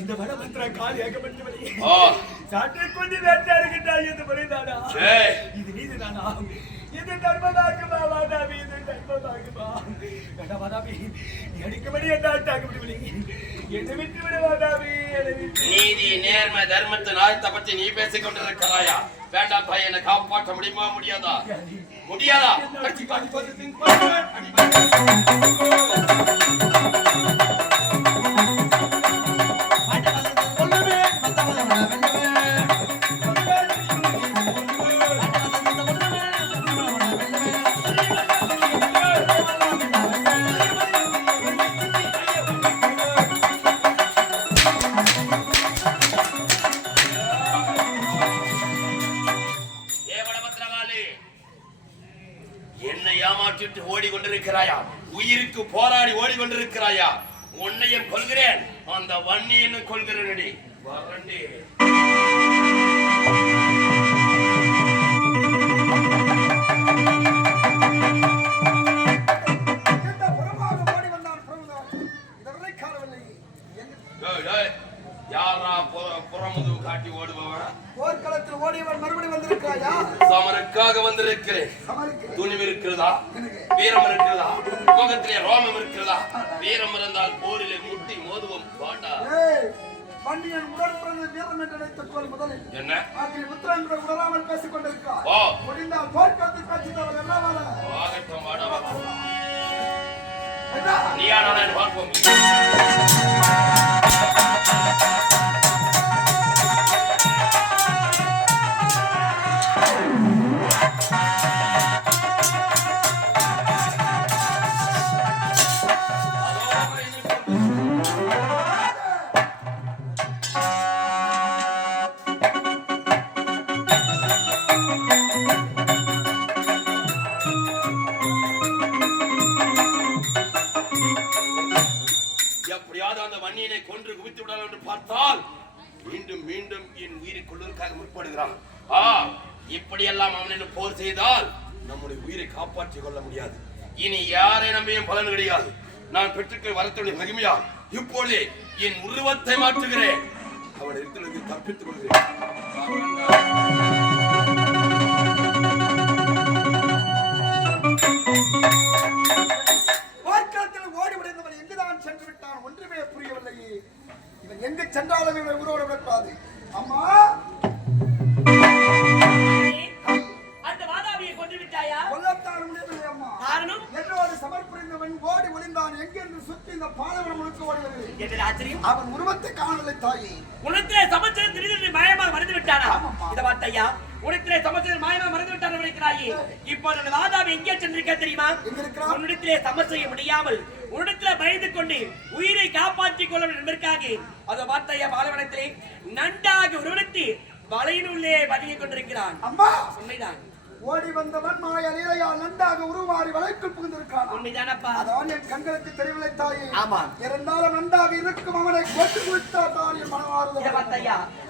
இந்த வடமந்திர கால் ஏகப்பட்டவரே சாட்டை கொண்டு வேட்டாடுகின்றாய் என்று புரிந்தானா? இது நீதிதானா? இது தர்மமாகுமா வாதாபி? இது தர்மமாகுமா? வாதாபி எடுக்கபடி என்ன என்னை விட்டு விட வாதாபி. நீதி நேர்மை தர்மத்தின் ஆயத்தை பற்றி நீ பேசிக் கொண்டிருக்கிறாயா? வேண்டாம் பாய், என்னை காப்பாற்ற முடியுமா? முடியாதா? முடியாதா? ஓடிக்கொண்டிருக்கிறாயா? உயிருக்கு போராடி ஓடிக்கொண்டிருக்கிறாயா? உன்னையும் கொள்கிறேன், அந்த வன்னியனும் கொள்கிறேன். வரண்டி யாரா புறமுதுகு காட்டி ஓடுபவன்? போர்க்களத்தில் ஓடியவன் மறுபடி வந்திருக்கிறாயா? சமருக்காக வந்திருக்கிறேன். துணிவு இருக்கிறதா? வீரம் இருக்கிறதா? முகத்திலே ரோமம் இருக்கிறதா? வீரம் இருந்தால் போரிலே முட்டி மோதுவோம். வாண்டா வன்னியன் உடற்பிறந்த வீரம் என்று நினைத்துக் கொள். முதலில் என்ன புத்திரன் உடலாமல் பேசிக் கொண்டிருக்கிறார். முடிந்தால் போர்க்களத்தில் பேசிட்டவர் என்ன ஆகட்டும். வாடா நீயா நான் பார்ப்போம். கொன்று குவித்து விடலாம் என்று பார்த்தால் மீண்டும் மீண்டும் என் உயிரை கொள்வதற்காக முற்படுகிறான். இப்படியெல்லாம் அவனை போர் செய்தால் நம்முடைய உயிரை காப்பாற்றிக் கொள்ள முடியாது. இனி யாரை நம்பியும் பலன் கிடையாது. நான் பெற்றுக்க வரத்துடைய மகிமையா இப்பொழுதே என் உருவத்தை மாற்றுகிறேன். அவன் இடத்திலிருந்து தப்பித்துக் கொள்கிறேன். ஒன்றுமே புரியவில்லையே. இவன் எங்கு சென்றாலும் இவனை உருவ விடக்கூடாது. அம்மா, அந்த வாதாபியை கொன்று விட்டாயா? கொல்லத்தான் முடியவில்லை அம்மா. காரணம் என்னோடு சமர் புரிந்தவன் ஓடி ஒளிந்தான். எங்கென்று சுற்றி இந்த பாலவனம் முழுக்க ஓடுகிறது. என்று ஆச்சரியம். அவன் உருவத்தை காணவில்லை தாயே. உனத்திலே சமச்சரம் திடீரென்று மாயமாக மறைந்து விட்டானா? இதை பார்த்தையா? உனத்திலே சமச்சரம் மாயமாக மறைந்து விட்டான் நினைக்கிறாயே. இப்போது அந்த வாதாபி எங்கே சென்றிருக்க தெரியுமா? உன்னிடத்திலே சமர் செய்ய முடியாமல் உன்னிடத்திலே பயந்து கொண்டு உயிரை காப்பாற்றிக் கொள்ள என்பதற்காக அதை பார்த்தையா பாலவனத்திலே நன்றாக உருவத்தி வலையினுள்ளே பதுங்கிக் கொண்டிருக்கிறான். அம்மா, உண்மைதான். ஓடி வந்தவன் மாய லீலையால் நன்றாக உருமாறி வலைக்குள் புகுந்திருக்கான். உண்மைதானப்பா? அதான் என் கண்களுக்கு தெரியவில்லை தாயே. ஆமா, இருந்தாலும் நன்றாக இருக்கும் அவனை கொண்டு விட்டால் தான் என் மனமாறுதல்.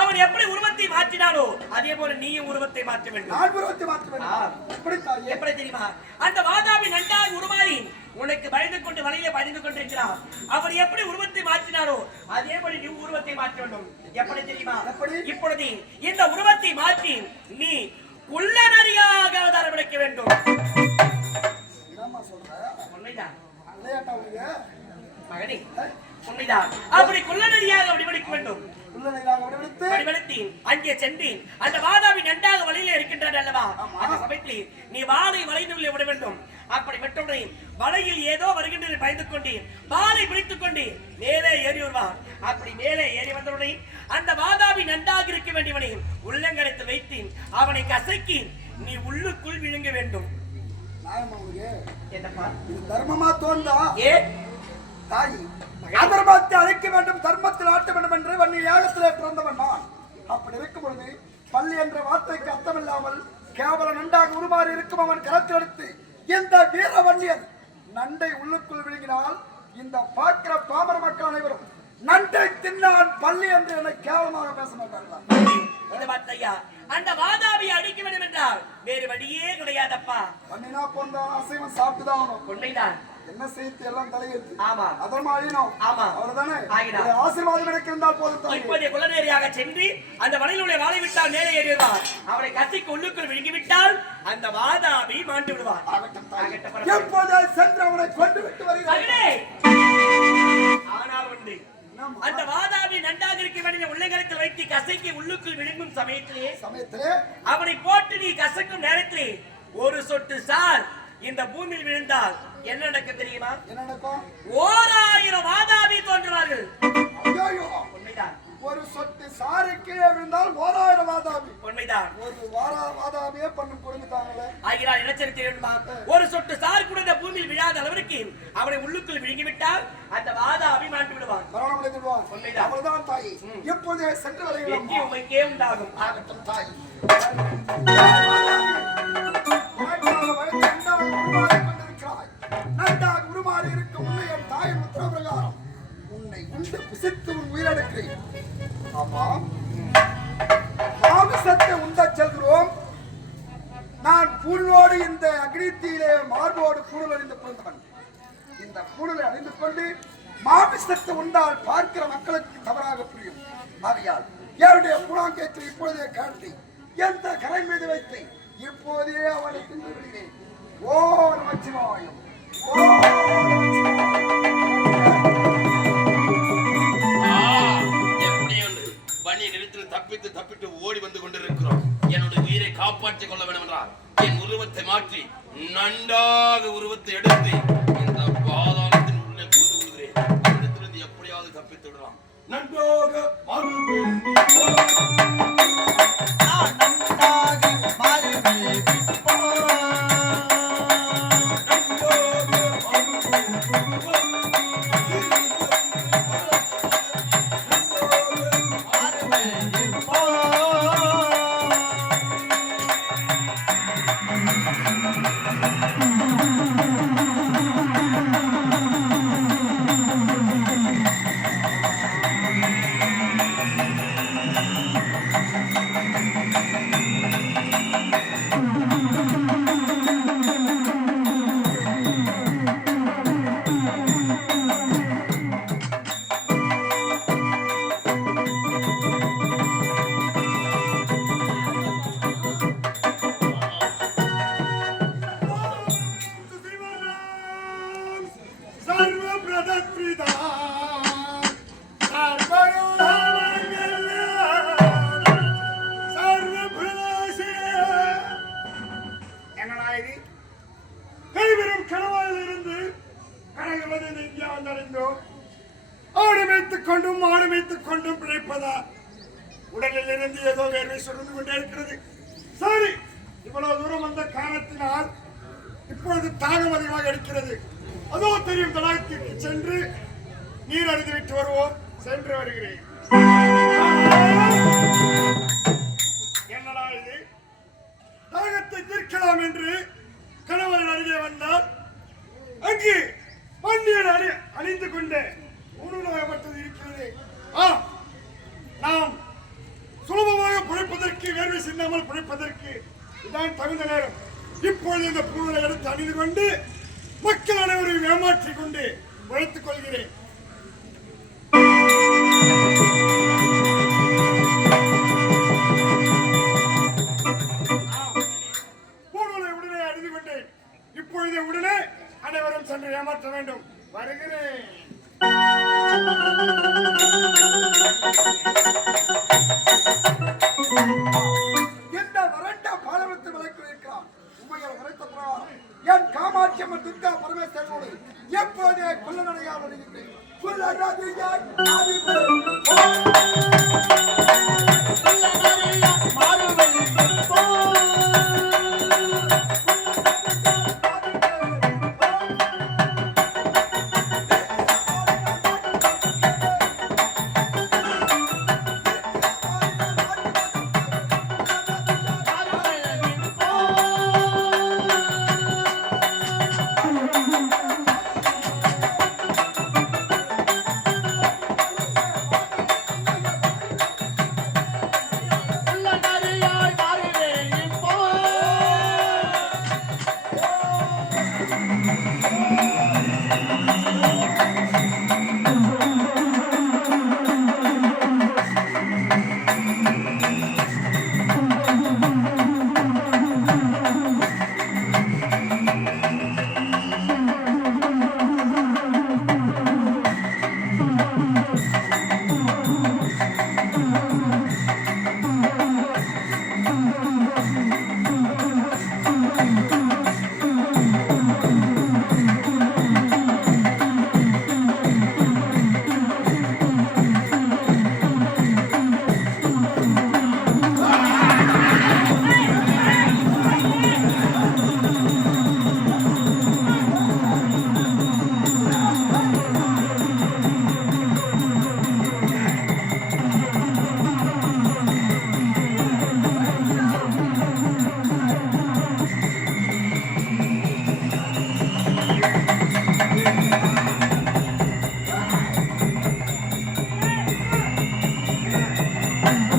அவன் எப்படி உருவத்தை மாற்றினானோ அதே போல நீயும் உருவத்தை மாற்ற வேண்டும். நான் உருவத்தை மாற்ற வேண்டும். எப்படி தாயே? எப்படி தெரியுமா? அந்த வாதாபி நன்றாக உருமாறி உனக்கு பயந்து கொண்டு வலையிலே பயந்து கொண்டிருக்கிறான். அவர் எப்படி உருவத்தை மாற்றினாரோ அதே போல நீ உருவத்தை மாற்ற வேண்டும். எப்படி தெரியுமா? இப்பொழுது இந்த உருவத்தை மாற்றி நீ குள்ளநரியாக அவதாரம் எடுக்க வேண்டும். உண்மைதான் மகனே, உண்மைதான். அப்படி குள்ளநரியாக வடிவெடுக்க வேண்டும். அங்கே சென்று அந்த வாதாபி நன்றாக வலையில இருக்கின்றான் அல்லவா? அந்த சமயத்தில் நீ வாளை வலையினுள்ளே விட வேண்டும். அப்படி விட்டவுடனே வலையில் ஏதோ வருகின்ற பயந்து கொண்டு வாளை பிடித்துக் கொண்டு மேலே ஏறி வருவான். அப்படி மேலே ஏறி வந்தவுடனே அந்த வாதாபி நன்றாக இருக்க வேண்டியவனை உள்ளங்கரைத்து வைத்து அவனை கசக்கி நீ உள்ளுக்குள் விழுங்க வேண்டும். தர்மமா தோன்றா? ஏ தாய், அதர்மத்தை அழைக்க வேண்டும், தர்மத்தில் ஆட்ட வேண்டும் என்று வன்னி யாகத்திலே பிறந்தவன் நான். அப்படி இருக்கும் பொழுது பள்ளி என்ற வார்த்தைக்கு அர்த்தமில்லாமல் கேவல நன்றாக உருமாறி இருக்கும் அவன் கரத்தில் எடுத்து இந்த வீர வன்னியன் நண்டை உள்ளுக்குள் விழுங்கினால் இந்த பார்க்கிற பாமர மக்கள் அனைவரும் நண்டை தின்னான் பள்ளி என்று என்னை கேவலமாக பேச மாட்டார்களா? அந்த வாதாபியை அடிக்க வேண்டும் என்றால் வேறு வழியே கிடையாதப்பா. பண்ணினா போன்ற அசைவம் சாப்பிட்டுதான். உண்மைதான். என்ன செய்து எல்லாம் தலையெழுத்து. ஆமா. அதர்மம் அழியணும். ஆமா. அவ்வளவுதானே? ஆகினார். ஒரு ஆசீர்வாதம் எனக்கு இருந்தால் போதும் தாயே. இப்போதைய குலநேரியாக சென்று அந்த வலையில் உள்ள வாளை விட்டால் மேலே ஏறிடுவார். அவரை கத்திக்கு உள்ளுக்குள் விழுங்கி விட்டால் அந்த வாதாபி மாண்டு விடுவார். ஆகட்டும் தாயே. எப்போதே சென்று அவனை கொண்டு விட்டு வருகிறேன். ஆனால் உண்டு, அந்த வாதாபி நன்றாக இருக்க வேண்டிய உள்ளங்கரத்தில் வைத்து கசைக்கு உள்ளுக்குள் விழுங்கும் சமயத்திலே அவனை போட்டு நீ கசக்கும் நேரத்திலே ஒரு சொட்டு சார் இந்த பூமியில் விழுந்தால் என்ன நடக்கும் தெரியுமா? என்ன நடக்கும்? 1000 வாதாபி தோன்றுவார்கள். ஐயோ, உண்மைதான். ஒரு சொட்டு சாறு கீழே விழுந்தால் 1000 வாதாபி. உண்மைதான். ஒரு வாதாபியே பண்ணும் கொடுத்தாங்களே. ஆகிறார் எச்சரிக்கை வேண்டுமா? ஒரு சொட்டு சார் கூட இந்த பூமியில் விழாத அளவிற்கு அவனை உள்ளுக்குள் விழுங்கிவிட்டால் அந்த வாதாபி மாண்டு விடுவான். மரணம் அடைந்துடுவான். உண்மைதான். அவள்தான் தாய். எப்போதே சென்று வருகிறோம். உமைக்கே உண்டாகும். ஆகட்டும் தாய். நன்றாக உருமாறி இருக்கும் உன்னை என் தாயின் உத்தரவு பிரகாரம் உன்னை உண்டு புசித்து உன் உயிரிழக்கிறேன். ஆமா, மாமிசத்தை உண்ட செல்கிறோம். நான் பூணோடு இந்த அக்னித்தியிலே மார்போடு பூணல் அணிந்து பிறந்தவன். இந்த பூணலை அணிந்து கொண்டு மாமிசத்தை உண்டால் பார்க்கிற மக்களுக்கு தவறாக புரியும். ஆகையால் என்னுடைய பூணாங்கேற்று இப்பொழுதே காட்டி எந்த கரை மீது வைத்து இப்போதே அவனை தின்று விடுகிறேன். ஓ நமச்சிவாயம். தப்பித்து ஓடி வந்து கொண்டிருக்கிறோம். என்னுடைய உயிரை காப்பாற்றிக் கொள்ள வேண்டும் என்றால் என் உருவத்தை மாற்றி நன்றாக உருவத்தை எடுத்து இந்த பாதாளத்தின் உள்ளே போது கொள்கிறேன். இடத்திலிருந்து எப்படியாவது தப்பித்து விடலாம். நன்றாக கொண்டும் பிழைப்பதா? உடலில் இருந்து ஏதோ வேர்வை சுரந்து கொண்டே இருக்கிறது. சரி, இவ்வளவு தூரம் வந்த காரணத்தினால் இப்பொழுது தாகம் அதிகமாக இருக்கிறது. அதோ தெரியும் தடாகத்திற்கு சென்று நீர் அருந்தி விட்டு வருவோம். சென்று வருகிறேன். என்னடா இது? தாகத்தை தீர்க்கலாம் என்று கணவன் அருகே வந்தால் அங்கு பன்னியர் அணிந்து கொண்டு உணவகப்பட்டது இருக்கிறது. நாம் சுலபமாக பிழைப்பதற்கு, வேர்வை சிந்தாமல் பிழைப்பதற்கு இதான் தகுந்த நேரம். இப்பொழுது இந்த பூனை எடுத்து அணிந்து கொண்டு மக்கள் அனைவரையும் ஏமாற்றிக் கொண்டு உழைத்துக் கொள்கிறேன். பூனை உடனே அணிந்து கொண்டேன். இப்பொழுதே உடனே அனைவரும் சென்று ஏமாற்ற வேண்டும். வருகிறேன். இந்த வறண்ட பாலவத்தில் விளக்கு இருக்கிறான். உண்மையை உரைத்த பிரகாரம் என் காமாட்சி அம்மன் துர்கா பரமேஸ்வரனோடு எப்போதே கொல்லநடையால் வருகின்றேன். ஆ